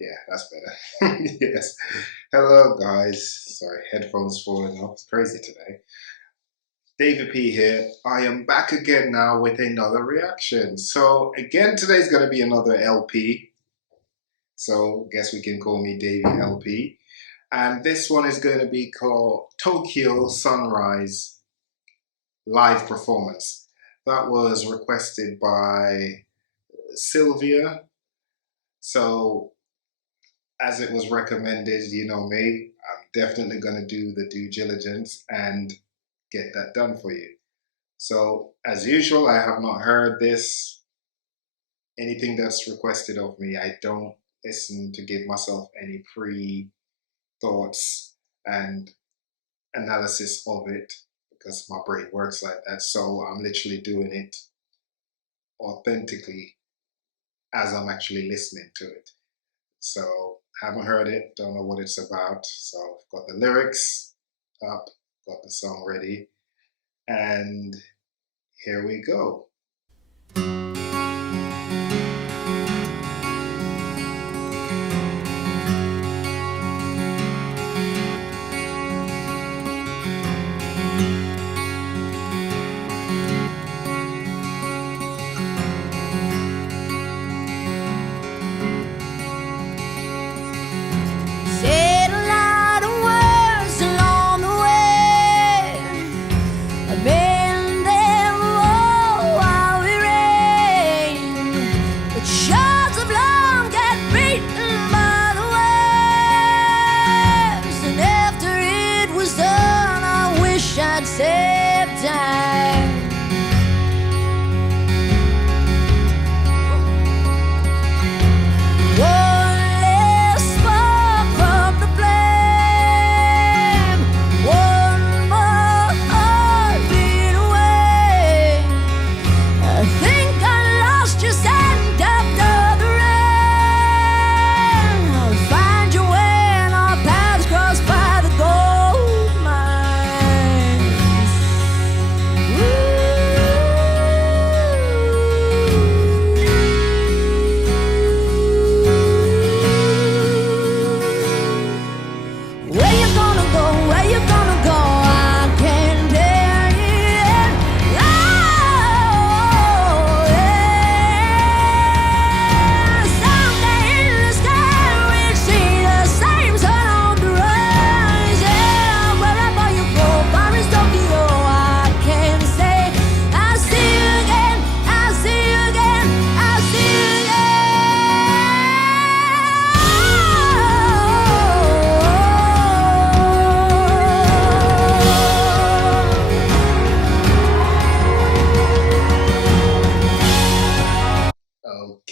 Yeah, that's better. Yes. Hello, guys. Sorry, headphones falling off. It's crazy today. David P here. I am back again now with another reaction. So, again, today's going to be another LP. So, guess we can call me Davie LP. And this one is going to be called Tokyo Sunrise Live Performance. That was requested by Sylvia. So, as it was recommended, you know me, I'm definitely going to do the due diligence and get that done for you. So, as usual, I have not heard this, anything that's requested of me. I don't listen to give myself any pre thoughts and analysis of it because my brain works like that. So, I'm literally doing it authentically as I'm actually listening to it. So haven't heard it, don't know what it's about. So I've got the lyrics up, got the song ready, and here we go. Said a lot of words along the way. I've been there while we rain. But shards of love get beaten by the waves. And after it was done, I wish I'd saved time.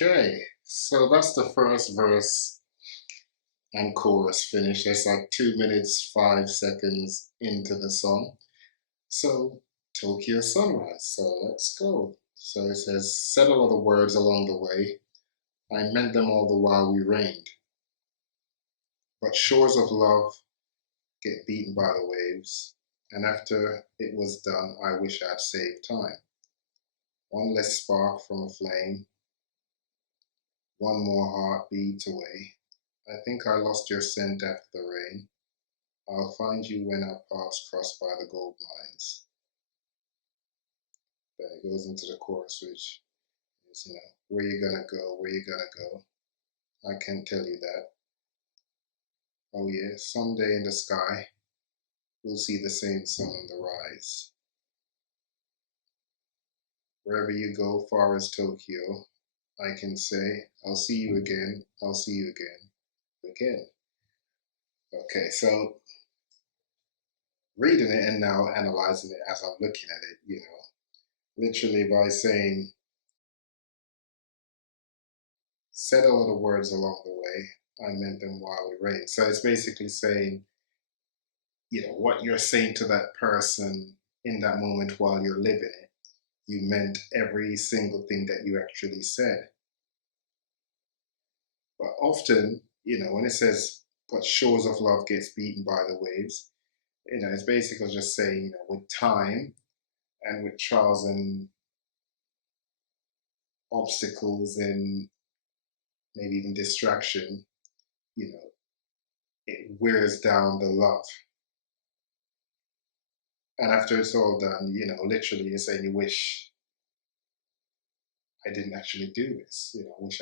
Okay, so that's the first verse and chorus finished. It's like 2 minutes, 5 seconds into the song. So, Tokyo Sunrise. So, let's go. So, it says, said a lot of words along the way. I meant them all the while we reigned. But shores of love get beaten by the waves, and after it was done, I wish I'd saved time. One less spark from a flame, one more heartbeat away. I think I lost your scent after the rain. I'll find you when our paths cross by the gold mines. Then it goes into the chorus, which is, where you gonna go, where you gonna go. I can't tell you that. Oh yeah, someday in the sky, we'll see the same sun on the rise. Wherever you go, far as Tokyo, I can say, I'll see you again, I'll see you again. Okay, so reading it and now analyzing it as I'm looking at it, literally by saying, said a lot of words along the way, I meant them while we reigned. So it's basically saying, what you're saying to that person in that moment while you're living it, you meant every single thing that you actually said. But often, when it says, but shores of love gets beaten by the waves, it's basically just saying, with time and with trials and obstacles and maybe even distraction, it wears down the love. And after it's all done, literally you're saying you wish I didn't actually do this. Wish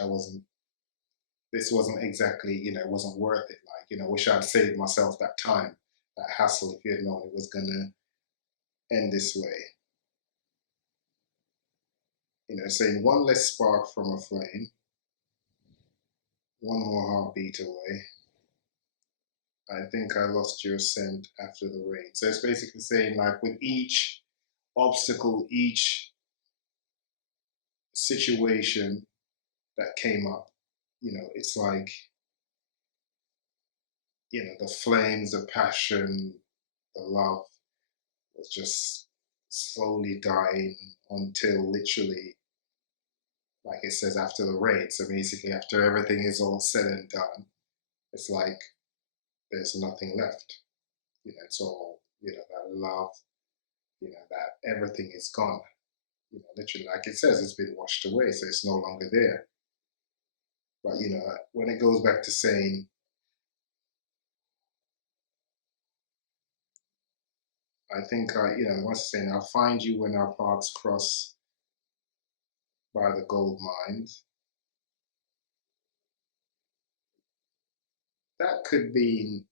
this wasn't exactly, it wasn't worth it. Like, wish I'd saved myself that time, that hassle, if you had known it was gonna end this way. Saying one less spark from a flame, one more heartbeat away. I think I lost your scent after the rain. So it's basically saying, like, with each obstacle, each situation that came up, it's like, the flames, the passion, the love was just slowly dying until literally, like it says, after the rain. So basically, after everything is all said and done, it's like there's nothing left. It's all, that love, that everything is gone. Literally, like it says, it's been washed away, so it's no longer there. But, when it goes back to saying, I think once it's saying, I'll find you when our paths cross by the gold mine. That could be,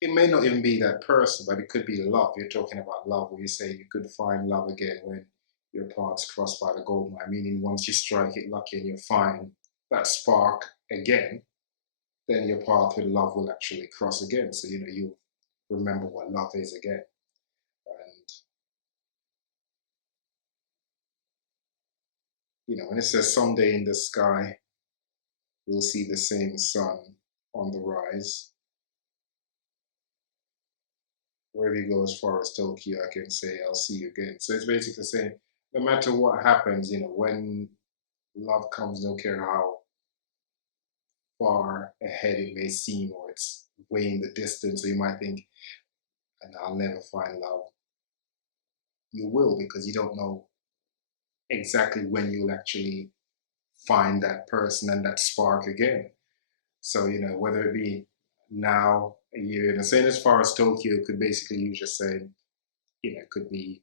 it may not even be that person, but it could be love. You're talking about love, where you say you could find love again when your paths cross by the gold mine, meaning once you strike it lucky and you find that spark again, then your path with love will actually cross again. So, you remember what love is again. And, when it says someday in the sky, we'll see the same sun on the rise. Wherever you go as far as Tokyo, I can say, I'll see you again. So it's basically saying, no matter what happens, when love comes, no care how far ahead it may seem, or it's way in the distance, or you might think, and I'll never find love. You will, because you don't know exactly when you'll actually find that person and that spark again. So, whether it be now, a year, and saying as far as Tokyo, could basically, you just say, it could be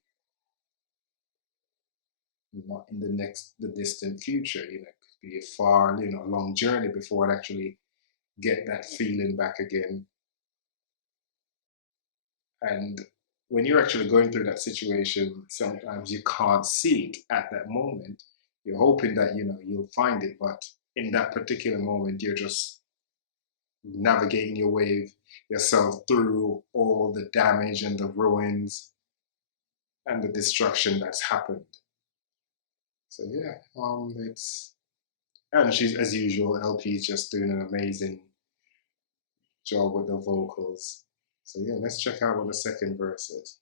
not in the distant future, it could be a far, long journey before I actually get that feeling back again. And when you're actually going through that situation, sometimes you can't see it at that moment. You're hoping that, you'll find it, but in that particular moment, you're just navigating your way yourself through all the damage and the ruins and the destruction that's happened. So yeah, and she's, as usual, LP's just doing an amazing job with the vocals. So yeah, let's check out what the second verse is.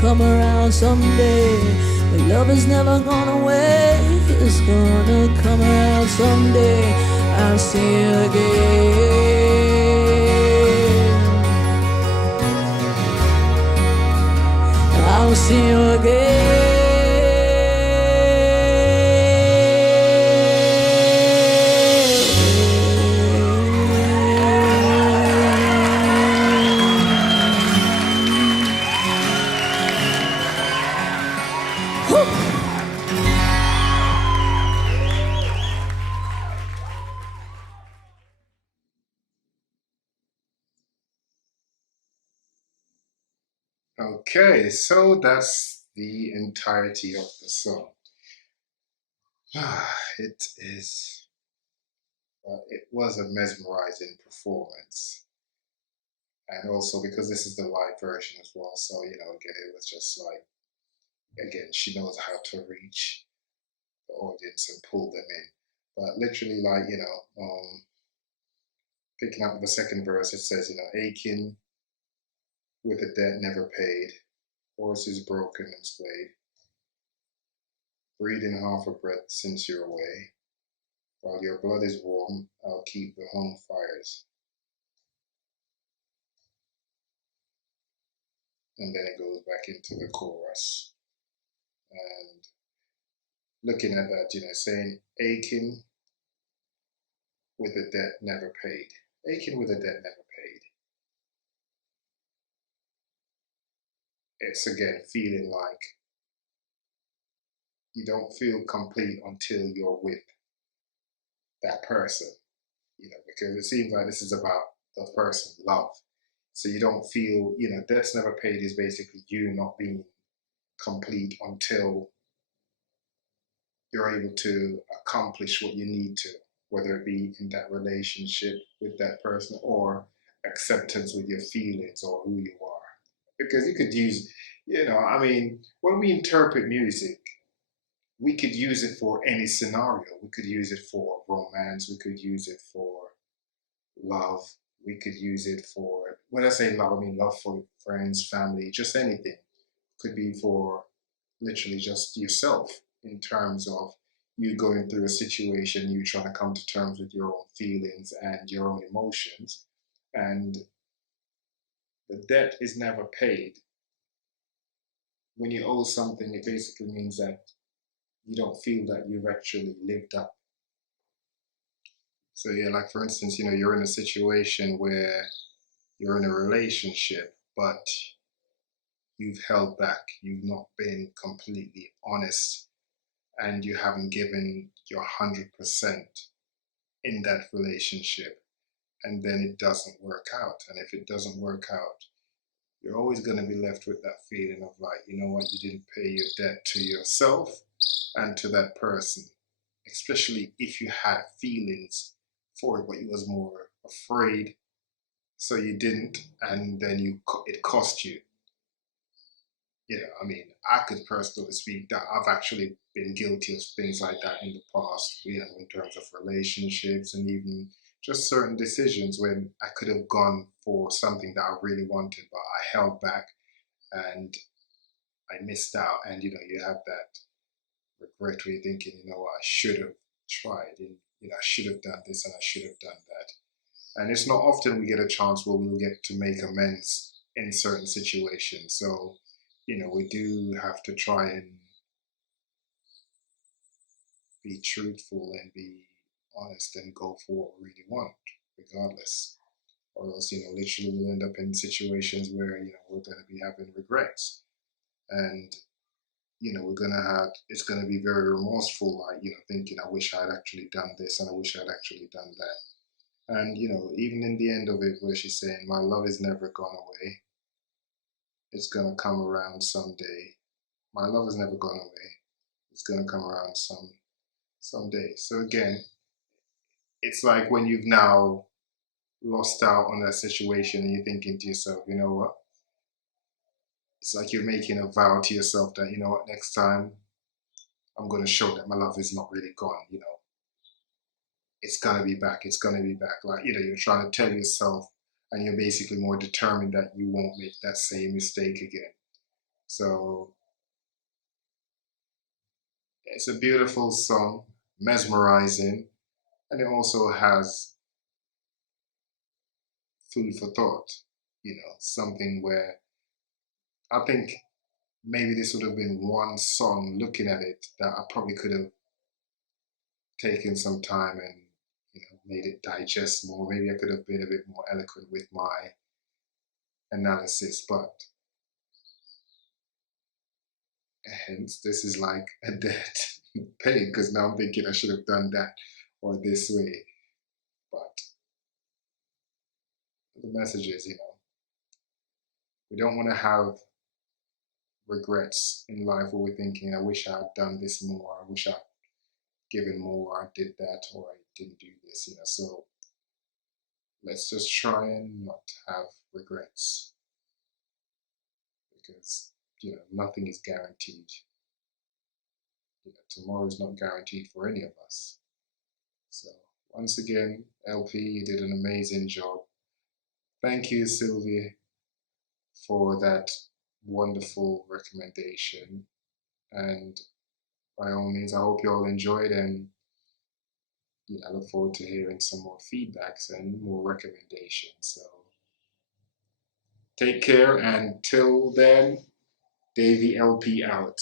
Come around someday, but love is never gone away. is gonna come around someday. I'll see you again. I'll see you again. Okay, so that's the entirety of the song. It is, it was a mesmerizing performance. And also because this is the live version as well, so again, it was just like, again, she knows how to reach the audience and pull them in. But literally, like, picking up the second verse, it says, aching with a debt never paid, horses broken and splayed, breathing half a breath since you're away. While your blood is warm, I'll keep the home fires. And then it goes back into the chorus. And looking at that, saying aching with a debt never paid. Aching with a debt never paid. It's again feeling like you don't feel complete until you're with that person, because it seems like this is about the person, love. So you don't feel, debts never paid is basically you not being complete until you're able to accomplish what you need to, whether it be in that relationship with that person or acceptance with your feelings or who you are. Because you could use, I mean, when we interpret music, we could use it for any scenario. We could use it for romance. We could use it for love. We could use it for, when I say love, I mean love for friends, family, just anything. Could be for literally just yourself in terms of you going through a situation, you trying to come to terms with your own feelings and your own emotions. And the debt is never paid. When you owe something, it basically means that you don't feel that you've actually lived up. So yeah, like for instance, you're in a situation where you're in a relationship, but you've held back, you've not been completely honest, and you haven't given your 100% in that relationship, and then it doesn't work out. And if it doesn't work out, you're always going to be left with that feeling of like, you know what, you didn't pay your debt to yourself and to that person, especially if you had feelings for it, but you was more afraid, so you didn't, and then it cost you. I mean, I could personally speak that I've actually been guilty of things like that in the past, in terms of relationships and even just certain decisions when I could have gone for something that I really wanted, but I held back and I missed out. And, you have that regret where you're thinking, what, I should have tried and, I should have done this and I should have done that. And it's not often we get a chance where we'll get to make amends in certain situations. So, we do have to try and be truthful and be honest and go for what we really want, regardless. Or else, literally we'll end up in situations where, we're going to be having regrets. And, we're going to have, it's going to be very remorseful, like, thinking, I wish I'd actually done this and I wish I'd actually done that. And, even in the end of it, where she's saying, my love is never gone away, it's going to come around someday. My love has never gone away, it's going to come around someday. So again, it's like when you've now lost out on that situation and you're thinking to yourself, you know what? It's like you're making a vow to yourself that, what, next time I'm going to show that my love is not really gone. It's going to be back. It's going to be back. Like, you're trying to tell yourself and you're basically more determined that you won't make that same mistake again. So It's a beautiful song, mesmerizing, and it also has food for thought. Something where I think maybe this would have been one song looking at it that I probably could have taken some time and made it digest more. Maybe I could have been a bit more eloquent with my analysis, but hence this is like a dead pain because now I'm thinking I should have done that or this way. But the message is, we don't want to have regrets in life where we're thinking, I wish I had done this more, I wish I'd given more, I did that, or I didn't do this. So let's just try and not have regrets because nothing is guaranteed. Tomorrow is not guaranteed for any of us. So once again, LP, you did an amazing job. Thank you, Sylvie, for that wonderful recommendation. And by all means, I hope you all enjoyed, and I look forward to hearing some more feedbacks and more recommendations. So take care, and till then, Davie LP out.